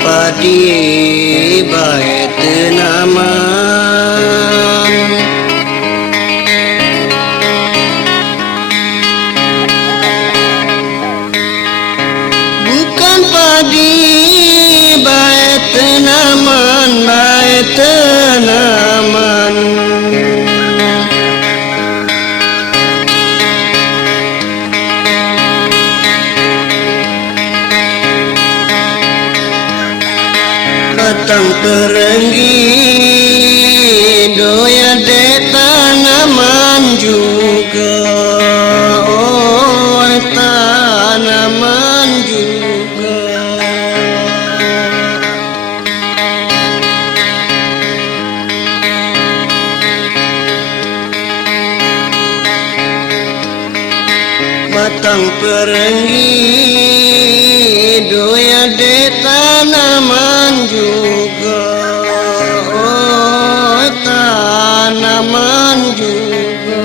padi bae tenaman, bukan padi bae tenaman, bae tenaman. Batang perenggi doya de tanaman juga, oh tanaman juga. Batang perenggi doya de tanaman juga, oh tanaman juga.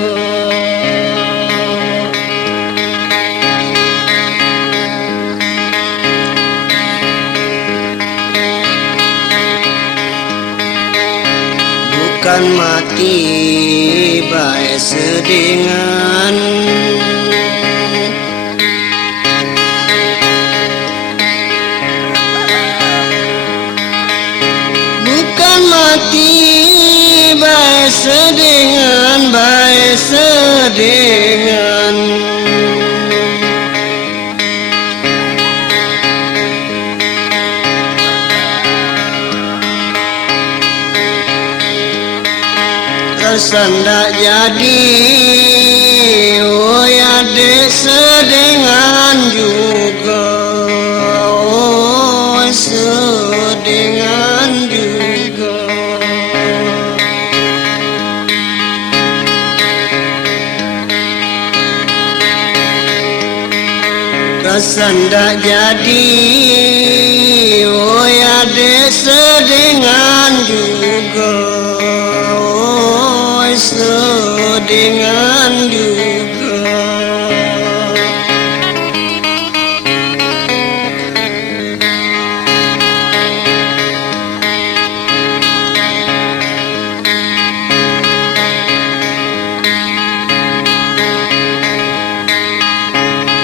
Bukan mati bae sedengan, mati bae sedengan, bae sedengan. Tersendak jadi oh ya de sedengan juga, oh sedengan juga. Tersendak jadi oh ya de sedengan juga, oh sedengan juga.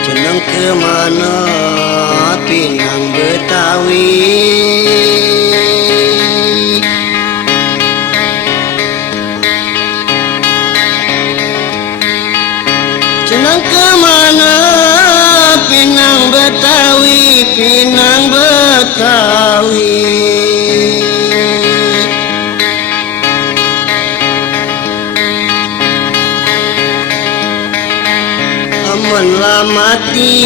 Jeneng kemana Pinang Betawi, jeneng kemana Pinang Betawi, Pinang Betawi. Amun lah mati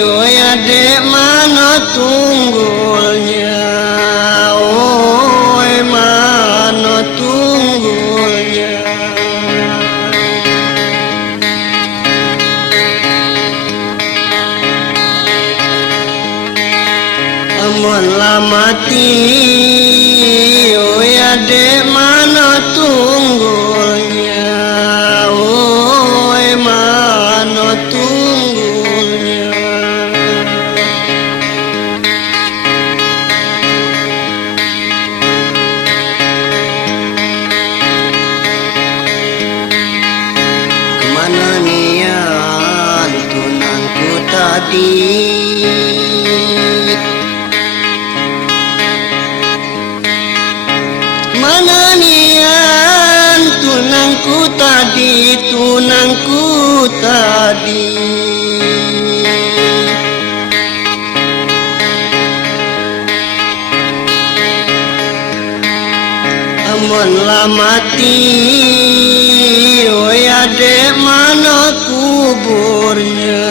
oh ya dek mana tunggulnya, oh mana tunggulnya. Amun lah mati oh ya dek mana tunggulnya, oh mana tunggulnya. Kemana nian tunangku tadi, mana nian tunangku tadi, tunangku tadi. Amun lah mati oh ya dek mana kuburnya,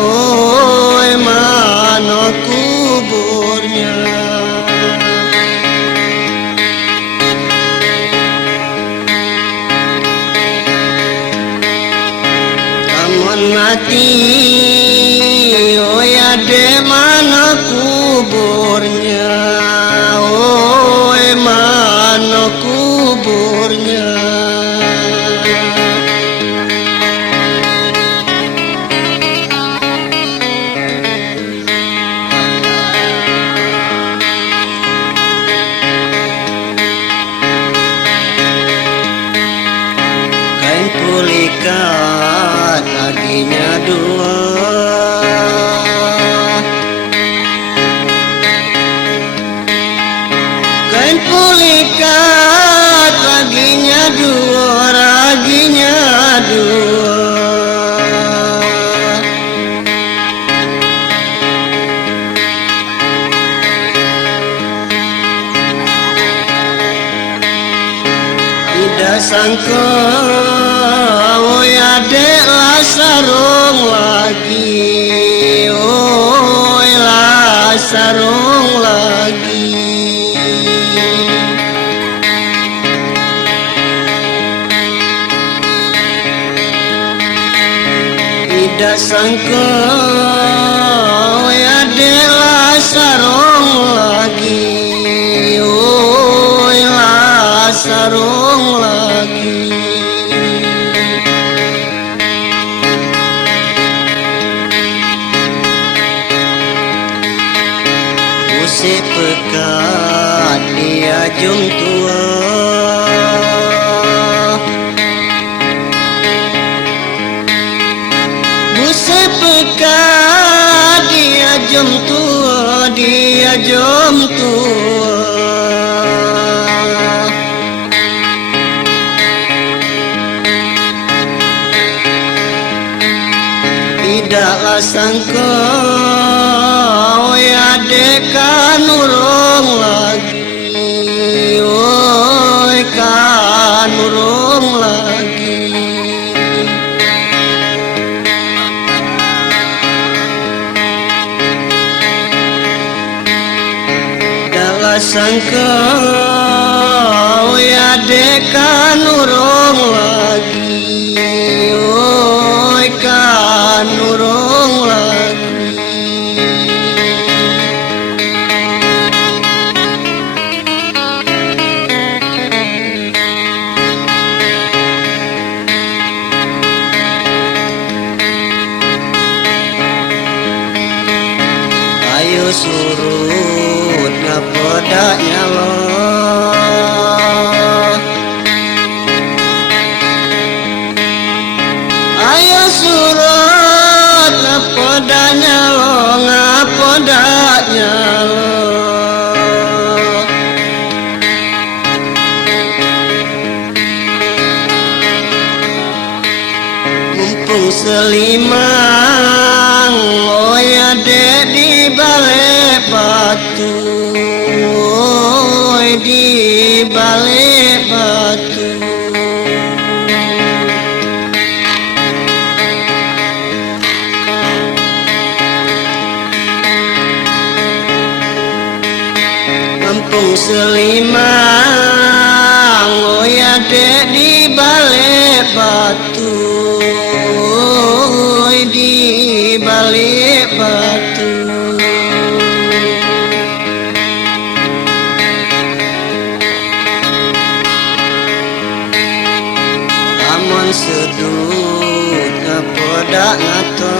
oh mana kuburnya. Mati oh ya de mana kuburnya, oh mana kuburnya. laginya dua. Tidak sangka oi adek lah sarung lagi, oi lah sarung lagi. Tidak sangka oi adek lah sarung lagi, oi lah sarung lagi. Musik pekat dia jom tua, musik pekat dia jom tua, dia jom tua. Tidaklah sangka oi adek kan urung lagi, oi kan urung lagi. Tidaklah sangka oi adek kan urung lagi, oi kan urung lagi. Ayo surut ngapodanya lo, ayo surut ngapodanya lo, ngapodanya lo. Mumpung selimang oi adek di balik batu, oi di balik batu. Mumpung selimang oi adek di balik batu, oi di balik batu. Amun sedut kapodak ngato,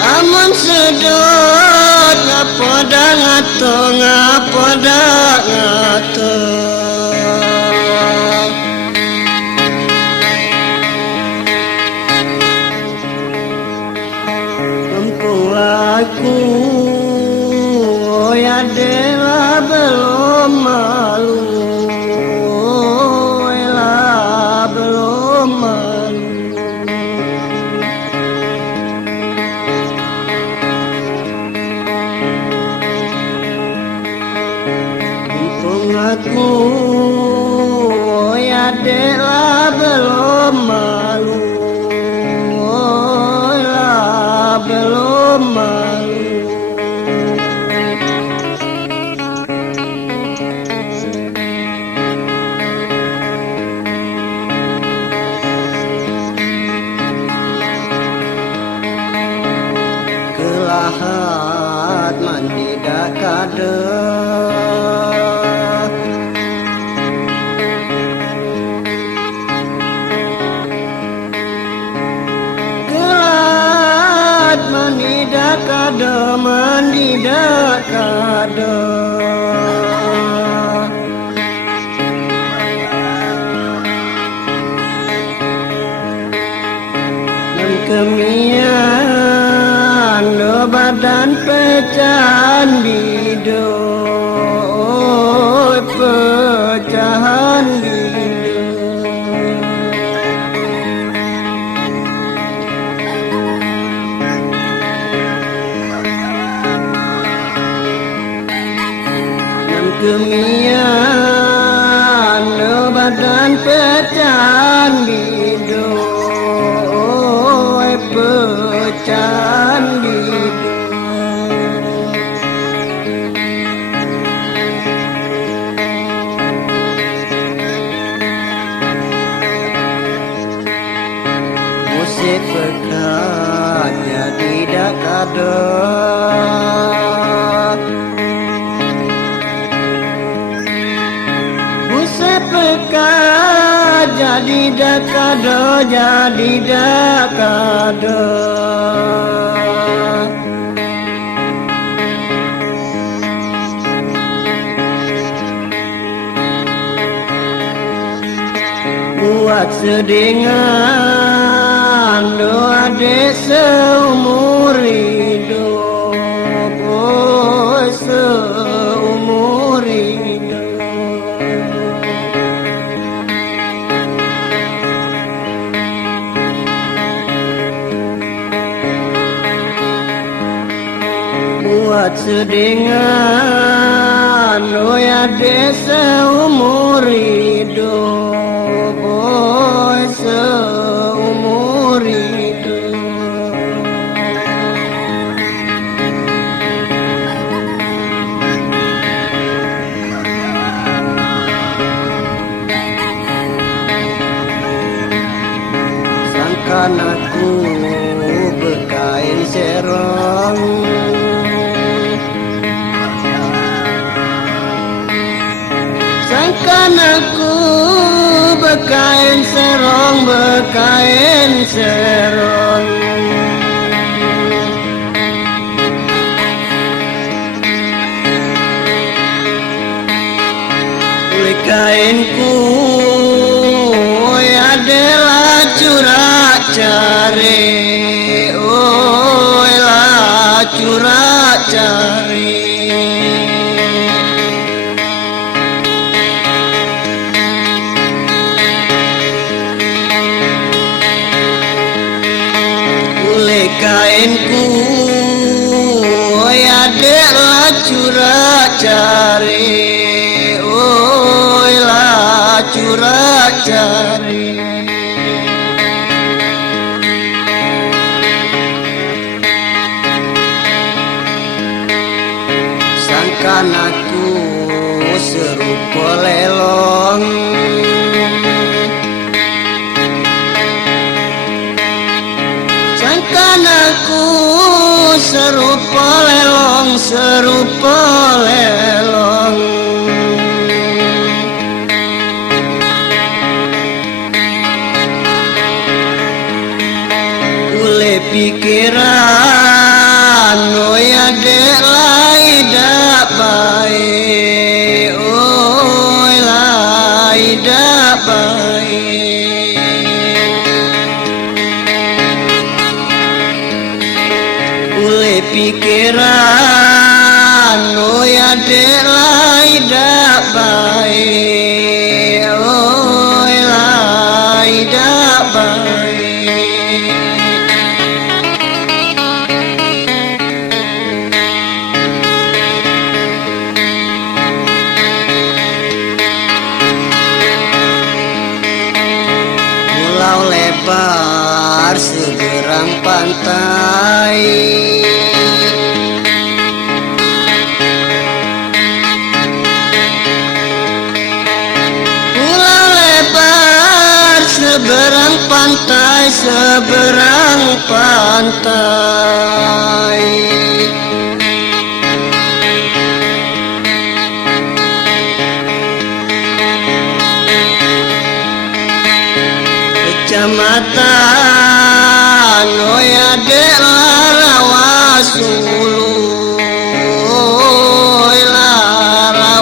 amun sedut kapodak ngato, ngapodak ngato. Mumpung laku oi adek lah belum malu, oi lah belum malu. Mumpung aku oi adek lah belum malu, oi lah belum malu. Kelahat mandi dak kada, kelahat mandi dak kada, mandi dak kada. Dan kemian do badan pecahan bido, candido pecandido musik pekat jadi dak ada musik pekat jadi dak ada jadi dak ada buat sedingan doa dek seumur hidup oh seumur hidup buat sedingan doa dek seumur hidup seumur hidup sangkan aku berkain serong sangkan aku berkain serong berkain serong kainku adalah curak cari oh lah curak cari kainku adalah curak cari oh lah curak cari sangkan aku serupa lelong sangkan aku serupa lelong serupa lelong ule pikiran oh ya dek lai dak baik oh lai dak baik ule pikiran oh ya dek lai dak baik oh lai dak baik pulau lebar seberang pantai pulau lebar seberang pantai seberang pantai kecamatan oh ya dek Larawasulu oh Larawasulu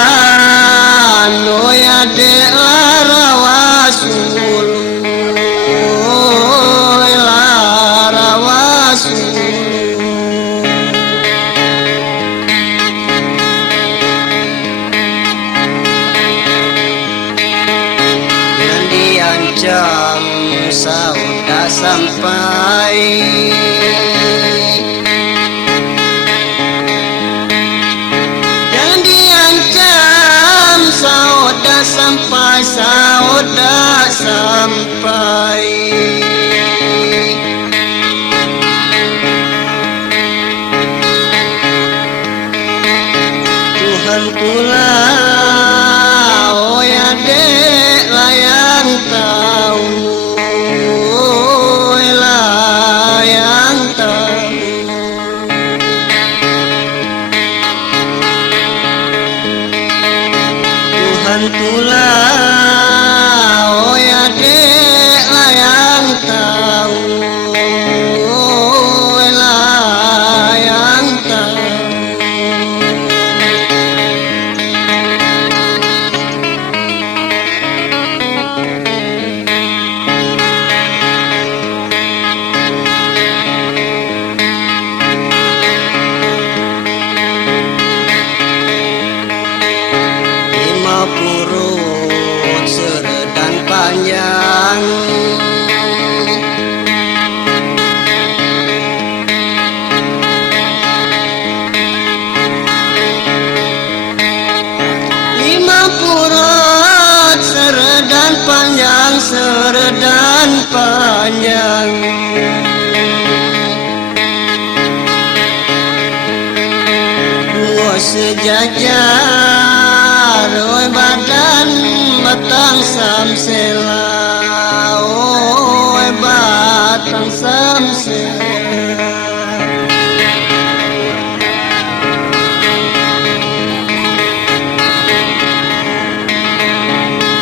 kecamatan oh ya dek Larawasulu oh Larawasulu jam sudah sampai sampai saudah sampai. Tuhan pula oh ya dek lah yang tahu, lah yang tahu. Tuhan pula oh ya dek lah yang tahu, lah yang tahu. Purut seredan panjang, lima purut seredan panjang, seredan panjang. Dua sejajar oi badan batang samsela, oi batang samsela.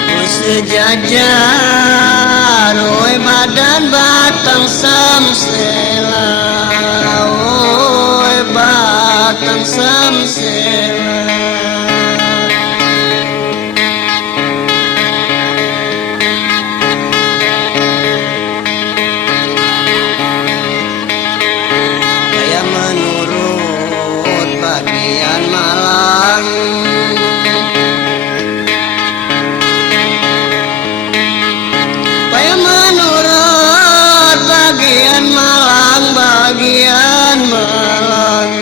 Dua sejajar oi badan batang samsela, oi batang samsela. Bagian Malang, bayar menurut bagian Malang, bagian Malang.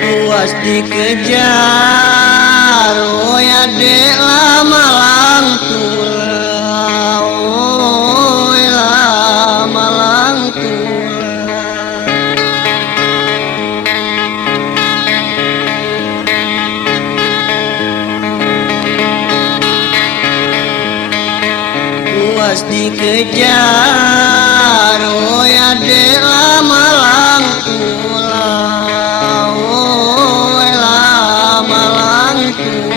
Puas dikejar, oh ya dek lah Malang tulah. Puas dikejar, oh ya dek lah Malang tulah, oh lah Malang tulah.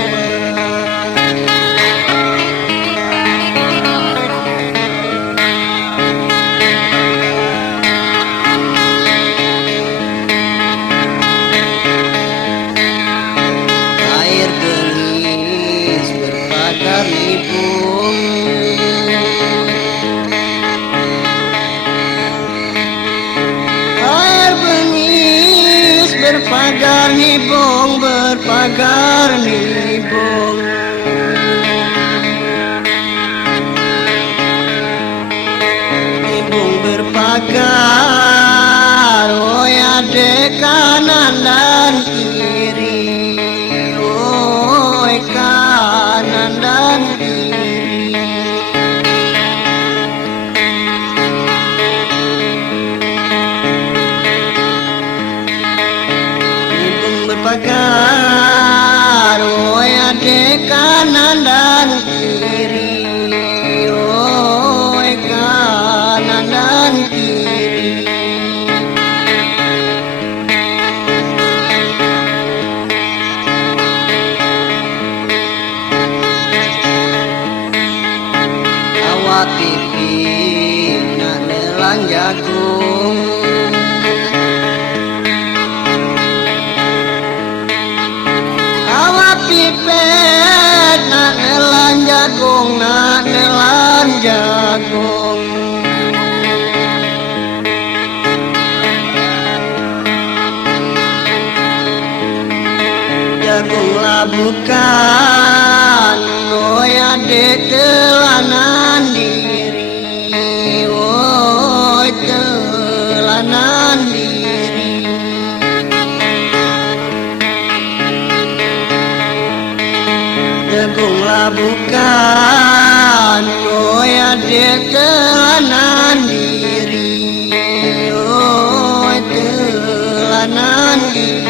Air gelis berpagar nibung, berpagar nibong, berpagar nibong. Nibong berpagar, oh ya dek kanan dan kiri, oh kanan dan kiri. Berpagar, oh ya dek kanan dan kiri, oh kanan dan kiri. Awak pipi nak nelan jagung, pipet nak nelan jagung, nak nelan jagung. Jagung lah bukan, oh ya dek telanan diri, oh telanan diri. bukan oh ya dek telanan diri oh telanan diri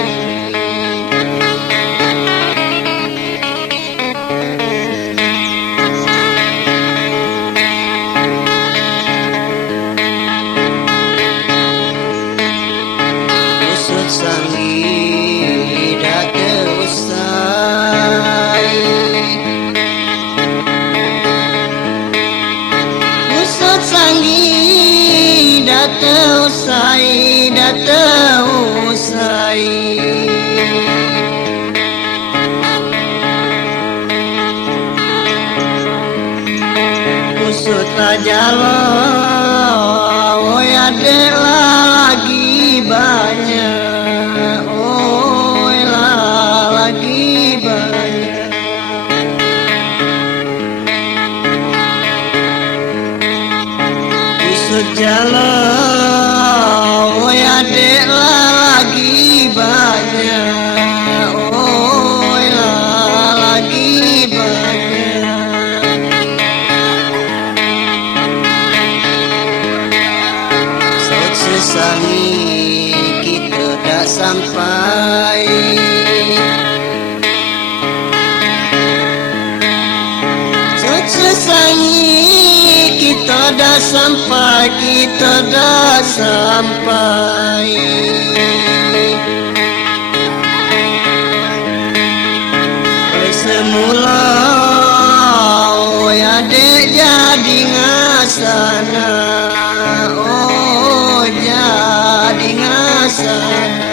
usut sangi date usai usut sangi date usai date usai usut aja lo oh ya dek lagi banyak oh lagi banyak usut jalo oh ya dek lagi banyak oh lagi banyak sesangi kita dah sampai sesangi kita dah sampai kita dah sampai semula oh ya dek jadi ngasana oh jadi ngasana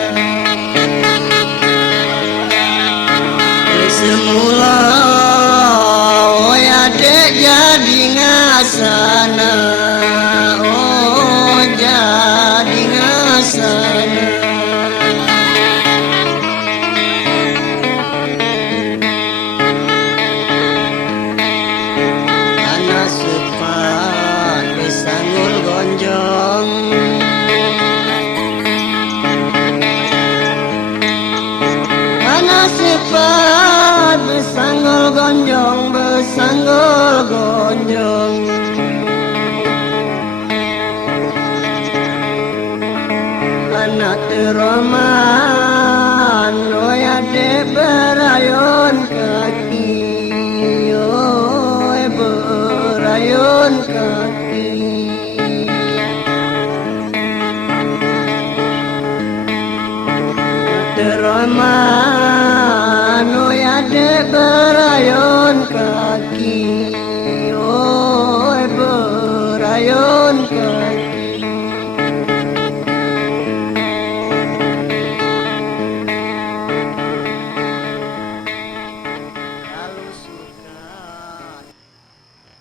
semula oh ya dek jadi ngasana oh jadi ngasana anak sepat besanggul gonjong anak sepat besanggul gonjong besanggul gonjong anak teroman oh ya dek berayun kaki oh berayun kaki teroman oh ya dek berayun kaki oh berayun kaki